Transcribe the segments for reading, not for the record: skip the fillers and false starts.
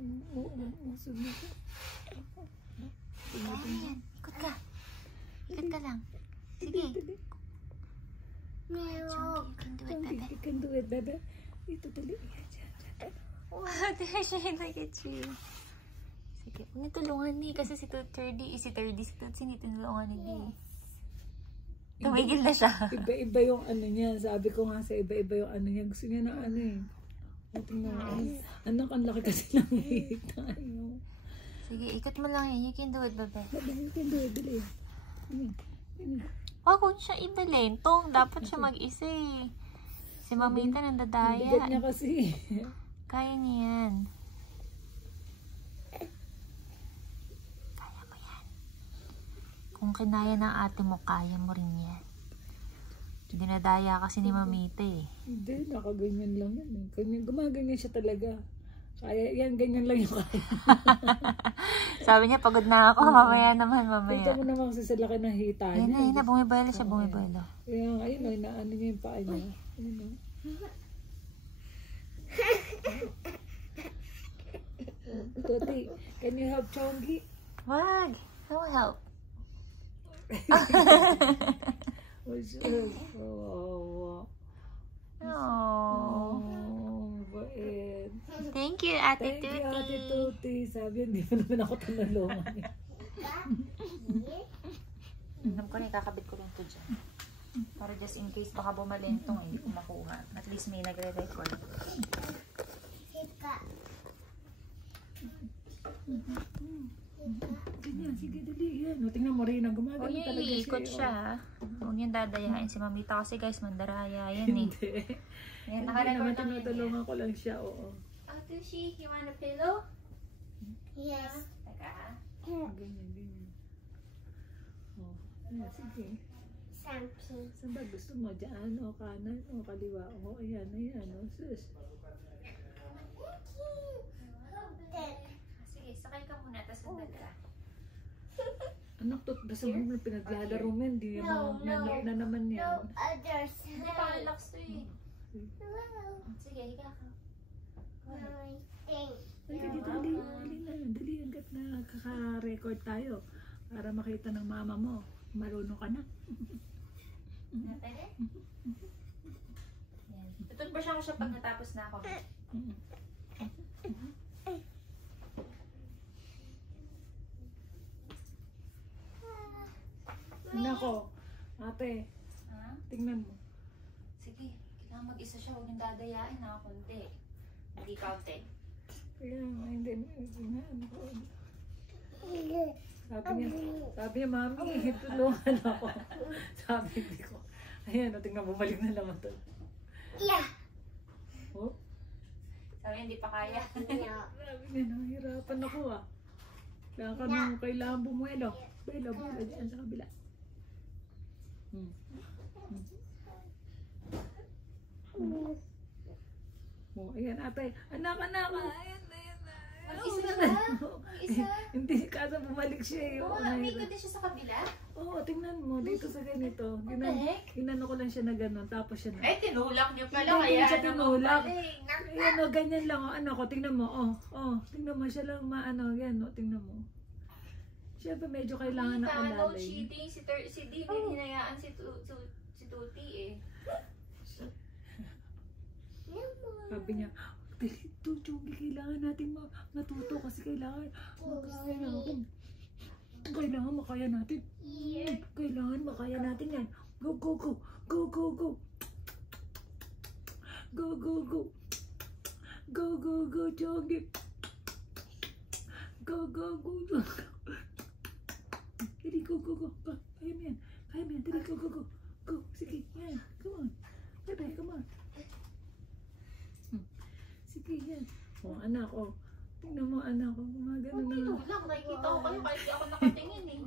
Oo, sunod ka. Ayan, ikot ka. Ikot ka lang. Sige. Chunky, you can do it, bebe. You can do it, bebe. Ito, dali. Wow, Tesha, look at you. Sige, huwag niya tulungan ni kasi si Tutsi ni tinulungan ni Di. Tumigil na siya. Iba-iba yung ano niya. Sabi ko nga sa iba-iba yung ano niya. Gusto niya na ano eh. Anak, ang laki kasi ng hihit na ano. Sige, ikot mo lang yun. You can do it, bebe. You can do it, dali. Wag ko siya ibalin. Tong, dapat siya mag-isa eh. Si Mamita nandadaya. Bigat niya kasi. Kaya niya yan. Kaya mo yan. Kung kinaya ng ate mo, kaya mo rin yan. Dinadaya kasi ni Mamita eh. Hindi, nakaganyan lang yan eh. Gumaganyan siya talaga. Kaya yan, ganyan lang yung kaya. Sabi niya, pagod na ako. Mamaya naman, mamaya. Dito mo naman kasi sa laki ng hita niya. Ayun na, bumibaylo siya, bumibaylo. Ayun o, inaano niya yung paa niya. Ayun o. Tuti, can you help Chongi? Wag, I will help. Bait. Thank you, Ate Thank Tuti. you, Ate Tuti. Sabi, hindi mo naman ako tinulungan. Alam ko na, ikakabit ko lang ito dyan. Para just in case baka bumalentong eh, kung makuha. At least may nagre-record. Ganyan, sige, dali yan. O, tingnan mo rin, gumagano Huwag niya talaga siya. iikot siya. Huwag niyang dadayain si Mamita kasi guys, mandaraya yan eh. Hindi. Ayan, Hindi naka-record naman lang yan. tinutulungan ko lang siya, oo. Oh, Tushi, you want a pillow? Yes. Teka ha. Ganyan, ganyan. O, ayan, sige. Something. Saan ba gusto mo? Diyan o kanan o kaliwa? O, ayan, ayan. O, sus. Sige, sakay ka muna, tapos sandal ka. Anak, basta mo na pinaglalaro mo, hindi mo na naman yan. No others. Hindi pa relax to eh. Hello. Sige, higa ka. I think. Halika dito, dali. Dali na, dali. Hanggat nakaka-record tayo. Para makita ng mama mo. Marunong ka na. Pwede? Yan. Tututbrush ako siya pag natapos na ako. Nako, ate, Ha? tingnan mo. Sige, kailangan mag-isa siya. Huwag yung dadayain na konti. Hindi kaunti. Kaya, hindi na, ano ko. Sabi niya, mami, tulungan ako. Sabi ko, ayan, tingnan, bumalik na naman to. Yeah. Oh, Sabi niya, hindi pa kaya. No. sabi niya, nahihirapan ako ah. Kailangan bumuelo. Buelo dyan sa kabila. Oh, ayan, ate. Anak. Ayan. Mag-isa ka? Mag-isa? Hindi, kasi bumalik siya eh. Oo, Umikot din siya sa kabila? Oo, tingnan mo. Dito sa ganito. What the heck? Inano ko lang siya na gano'n. Tapos siya na. Eh, tinulak niyo pala. Hindi Kaya siya naman tinulak. pala eh. Ayan o, ganyan lang. O, ano ko, tingnan mo. Tingnan mo siya lang maano. Yan o, tingnan mo. Siyempre, medyo kailangan ng No alalay. cheating. Si Dee, hinayaan si Tuti eh. Sabi niya, dito, Chungi, kailangan natin matuto kasi kailangan makaya natin. Kailangan makaya natin yan. Go. Go, Chungi. Go. Dali, go. Kaya mo yan. Dali, go. Go, sige, yan. Come on. Bebe, come on. Sige, yan. O, anak, o. Tingnan mo, anak, o. Gumagano na. Tinulak. Nakikita ko kayo kahit di ako nakatingin eh.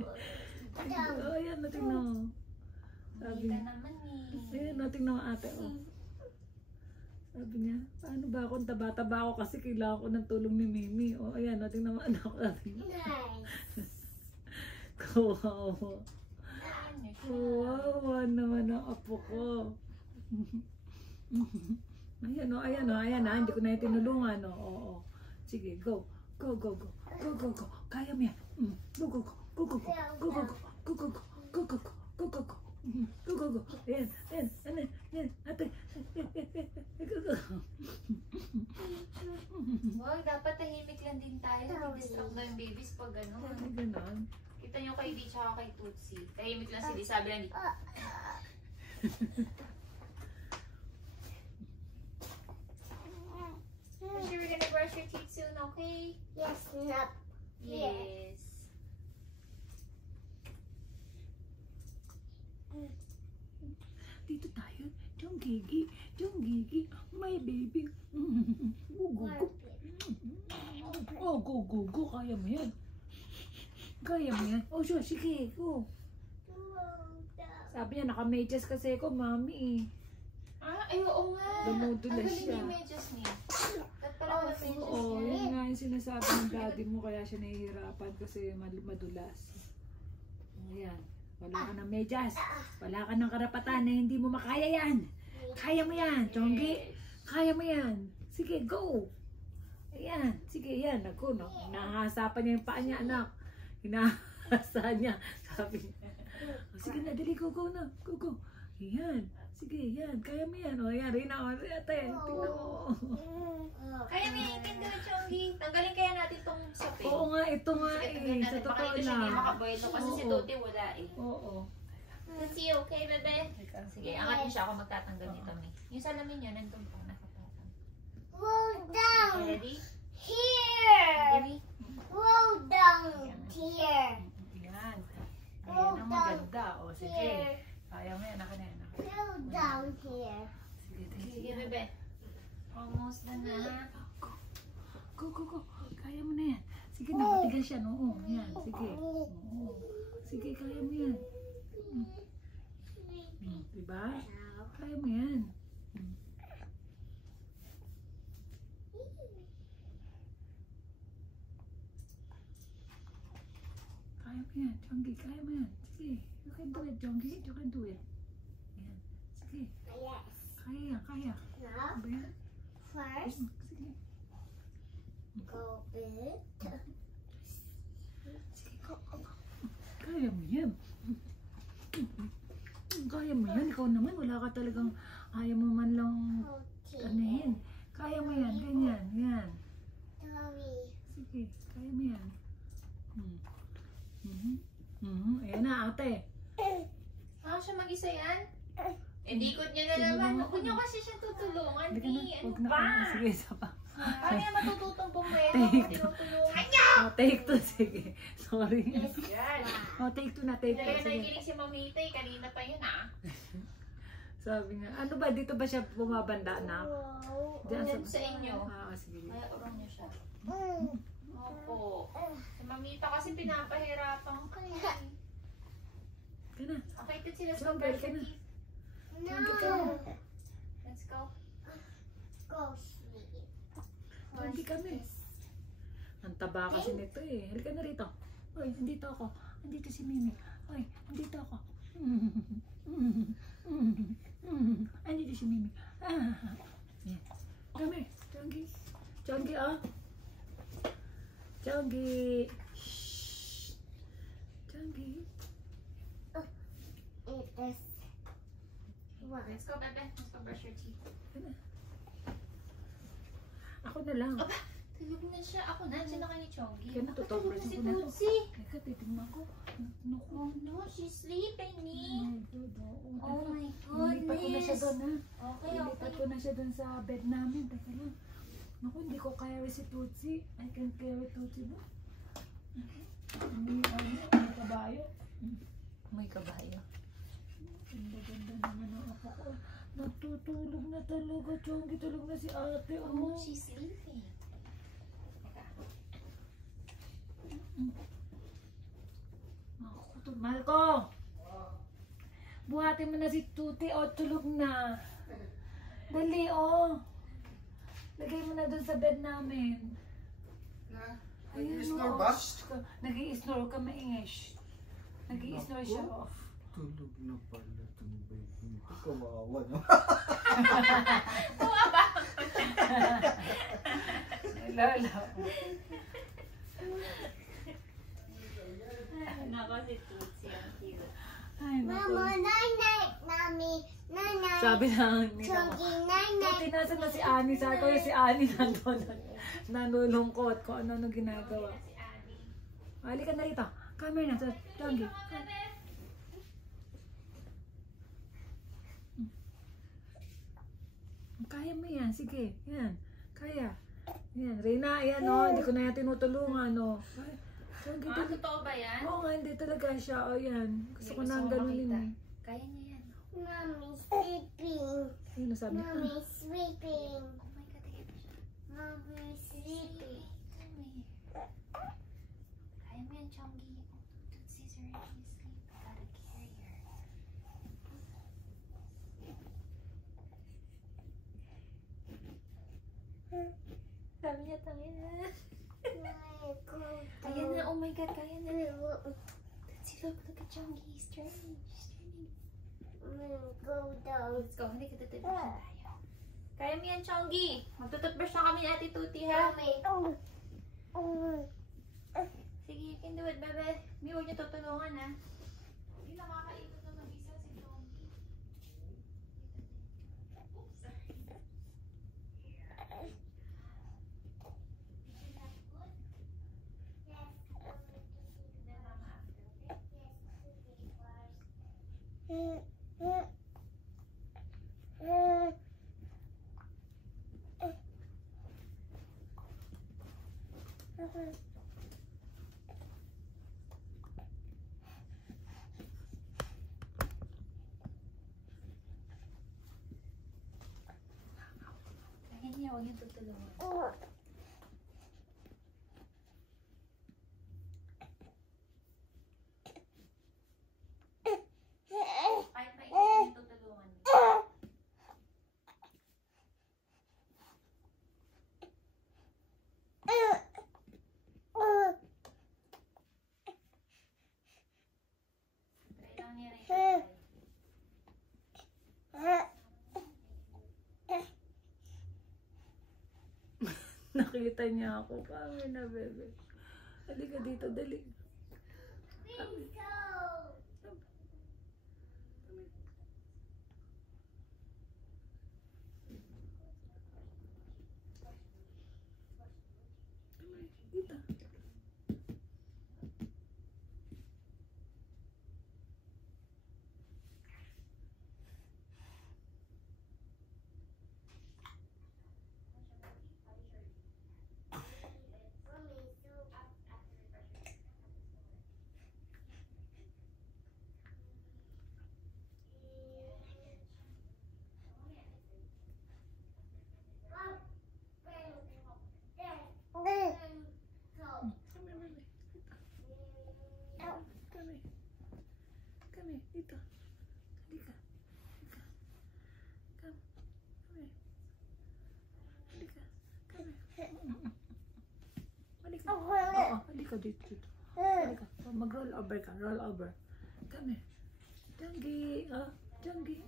O, yan, tingnan mo. Sabi Kita niya. naman eh. Ayan, tingnan mo, ate, o. Sabi niya, paano ba akong taba-taba ako kasi kailangan ko ng tulong ni Mimi. O, ayan, tingnan mo, anak, o. Kawawa naman ang apo ko. Ayan, hindi ko na yung tinulungan. Oo. Sige, go. Go, go, go. Go, go, go. Kaya mo yan. Go, go, go. Go, go, go. Go, go, go. Go, go, go. Go, go, go. Go, go, go. Go, go, go. Ayan, ayan, ayan, ayan. Ate. Go, go. Wag, dapat tahimik lang din tayo. Hindi-distract na yung babies pag gano'n. Ay, ganon. Kita nyo kay Di tsaka kay Tutsi. Tahimik lang sila. Sabi lang Di. I'm sure we're gonna brush your teeth soon, okay? Yes, not. Yes. Dito tayo. Yung Gigi. Yung Gigi. My baby. Go, go, go. Oh, go, go, go. Kaya mo yan. Kaya mo yan. Oh, sure. Sige, go. Sabi niya, naka-medyas kasi ako, mami. Ah, ay oo nga. Dumudulas Ang galing siya. yung medyas niya. Ba't pala wala medyas Oo, niya? yun nga yung sinasabi ng daddy mo, kaya siya nahihirapan kasi madulas. Ayan. Wala ka ng medyas. Wala ka ng karapatan na hindi mo makaya yan. Kaya mo yan, Chonggi. Kaya mo yan. Sige, go. Ayan. Sige, yan. Ako, no? Hinahasapan niya yung paa niya, anak. Hinahasa niya. Sabi niya. Oh, sige na, dali, go, go na. Go, go. Ayan. Sige, yan. Kaya mo yan. O, ayan. Rina, o, ate. Tingnan mo. Kaya may intindihan doon, Chonggi. Tanggalin kaya natin tong sapin. Oo nga, ito nga Sige, eh. tanggalin Sa natin. Baka totoo ito siya lang. hindi makaboylo kasi si Oo. Tuti wala eh. Oo. Let's see, okay, bebe? Sige, angat niyo siya ako magtatanggal nito, May. Yung salamin niya, nandun po, nakapatang. Roll down Ready? here. Gimme? Roll down here. Yan. Ayan ang maganda. O, sige. Here. Kaya mo yan. Naka na yan. Naka. Roll down here. Sige, Sige, bebe. Almost done na, ha? Go, go, go. Kaya mo na yan. Sige na, matigas siya. Oo, yan. Sige. Oo. Sige, kaya mo yan. Diba? Kaya mo yan. Kaya mo yan, Chonggi. Kaya mo yan. Sige. You can do it, Chonggi. You can do it. Yan. Sige. Yes. Kaya yan, kaya. Now, Ano ba yan? first, Sige. go big. Sige, go, go, go. Kaya mo yan. Kaya mo yan. Ikaw naman, wala ka talagang ayaw mo man lang anuhin. Kaya mo yan, ganyan, yan. Sorry. Sige, kaya mo yan. Ayan na, ate. Ah, siya mag-isa yan? Eh, dikot niya na naman. Huwag niyo kasi siya tutulungan, Hindi ka na, Ni. Ano huwag na. ba? Sige, isa pa. Paano niya matututong pumwelo Take. kung tinutulungan niya? Oh, take two, sige. Sorry. Yan. Oh, take two na, take two. Talaga Sige. nakikinig si Mamitay. Kanina pa yun, ah. Sabi nga, ano ba, dito ba siya bumabanda na? Yan sa inyo. Ah, sige. Kaya urong niyo siya. Opo. Si Mamita kasi pinapahirapan ko eh. Kana. Okay, let's see. Let's Come, go brush girl, your come. teeth. No. Let's go. Go sleep. Hindi kami. Ang taba kasi nito eh. Halika na rito. Oy, andito ako. Andito si Mimi. Oy, andito ako. Andito si Mimi. Yan. Kami. Chonggi. Chonggi, ah. Chonggi. Shh. Chonggi. Eat this. One. Let's go, Bebe. Let's go brush your teeth. Ako na lang. Aba, tulog na siya. Ako na. Diyan na kayo ni Chonggi. Kaya natutulog Matulog na si ko na to. Tutsi. Teka, titignan ko. Naku. Oh no, she's sleeping, Ni. Oh Oh my Lilipat ko na siya goodness. doon, ha? Okay, Lilipat okay. ko na siya doon sa bed namin. Teka lang. Naku, hindi ko carry si Tutsi. I can carry Tutsi ba? May kabayo. May kabayo. Ganda-ganda naman ang apo ko. Natutulog na talaga. Chonggi, tulog na si ate. Oh, she's sleeping. Mahal ko! Buhatin mo na si Tuti o tulog na. Dali o. Lagay mo na doon sa bed namin. Nag-i-snore ba? Nag-i-snore ka maingay. Nag-i-snore siya off. Tulog na pala itong baby nito. Kawawa na. Tuwa ba? Lala. si Tutsi. Ang cute. Ay, naku. Mama, night-night, Mommy. Night-night. Sabi lang ni Chunky, Buti night-night. nasa na si Ani. Sabi ko si Ani nandun. Nanulungkot kung ano ginagawa. Halika na rito. Come here na. Chunky. Kaya mo yan. Sige. Yan. Kaya. Yan. Reyna, ayan o. Hindi ko na yan tinutulungan o. Chunky, Ah, totoo ba yan? oo nga, hindi talaga siya. O yan. Gusto ko Gusto na ang ko ganunin makita. eh. Kaya niya yan. Mommy sleeping. Sino sabi? Mommy sleeping. Oh my God, ayan na siya. Mommy sleeping. Kaya mo yan, Chongi. Tutsis already asleep. I gotta carry her. Sabi niya, tangin na. Kaya na, oh my God, kaya na. Tutsi, look at Chongi. He's turning. He's turning. Go down. Let's go. Hindi ka tututbrush na tayo. Kaya mo yan, Chongi. Magtututbrush na kami ni Ate Tuti, ha? Sige, you can do it, bebe. Hindi, huwag niyo tutulungan, ha? Hindi nakakaikot na mag-isa si Chongi. Oops, sorry. Then, Mama, after, okay? Kaya niya, huwag niyo tutulungan. Kahit maikot, huwag niyo tutulungan. Try lang niya rin. Nakita niya ako. Kami na, bebe. Halika dito, dali. Dito. Kami, dito. Halika. Halika. Come. Kami. Halika. Kami. Halika. Oo, halika dito. Halika. Mag-roll over ka. Roll over. Kami. Janggi. Janggi.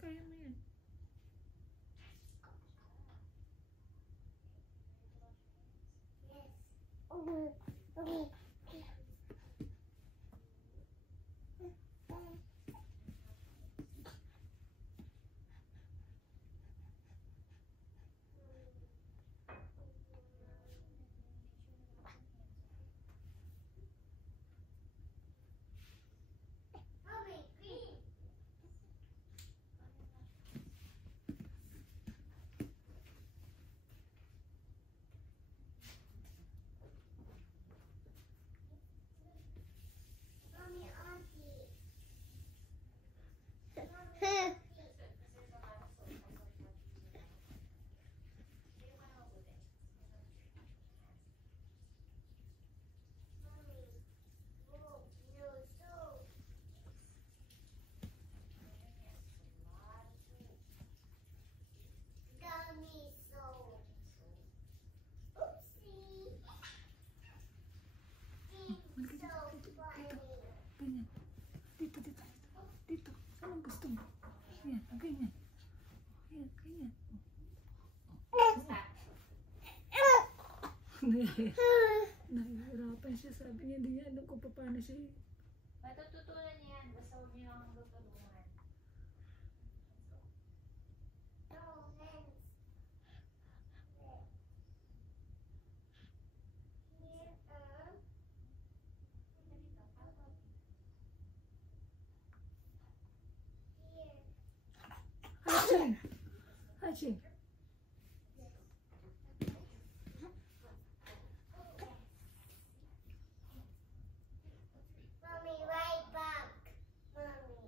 Kaya mo yan. ganyan. Ayan, ganyan. Nahihirapan siya. Sabi niya, hindi niya alam kung paano siya. Matututunan yan. Basta huwag niyo lang tutulungan. Hachi! Hachi! Mommy, right back. Mommy.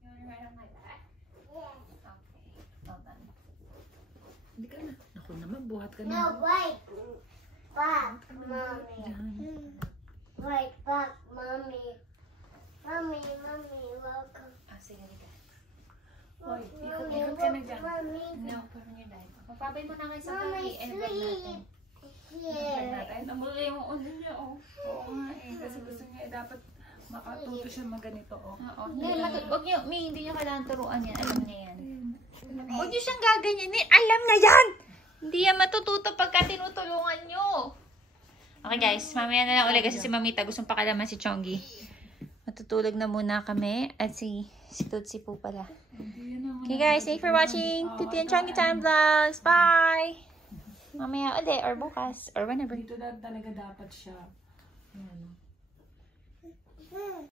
You wanna ride on my back? Yes. Okay. Well done. Hindi ka na. Naku naman, buhat ka No, na. right back, mommy. Yan. Right back, mommy. Mommy, welcome. Ah, sige, liga. Hoy, Mommy, ikot ka na dyan. Mommy, No, parang your diaper. Magpabay mo na kayo sa Mommy, baby and vlog natin. here. Ay, namuli yung ulo niya, oh. Oo nga eh, kasi gusto niya eh, dapat makatuto siya maganito, oh. Oo. Hindi, wag niyo, hindi niyo kailangan turuan yan. Alam niya yan. Ayan. Huwag niyo siyang gaganyanin. Alam na yan! Hindi yan matututo pagka tinutulungan niyo. Okay guys, mamaya na lang ulit kasi si Mamita gustong pakalaman si Chongi. Matutulog na muna kami at si Tutsi po pala. Hindi yan ang- Okay guys, thank you for watching Tuti and Chongi Time Vlogs. Bye! Mamaya ulit or bukas or whenever. Dito lang talaga dapat siya. Ayan.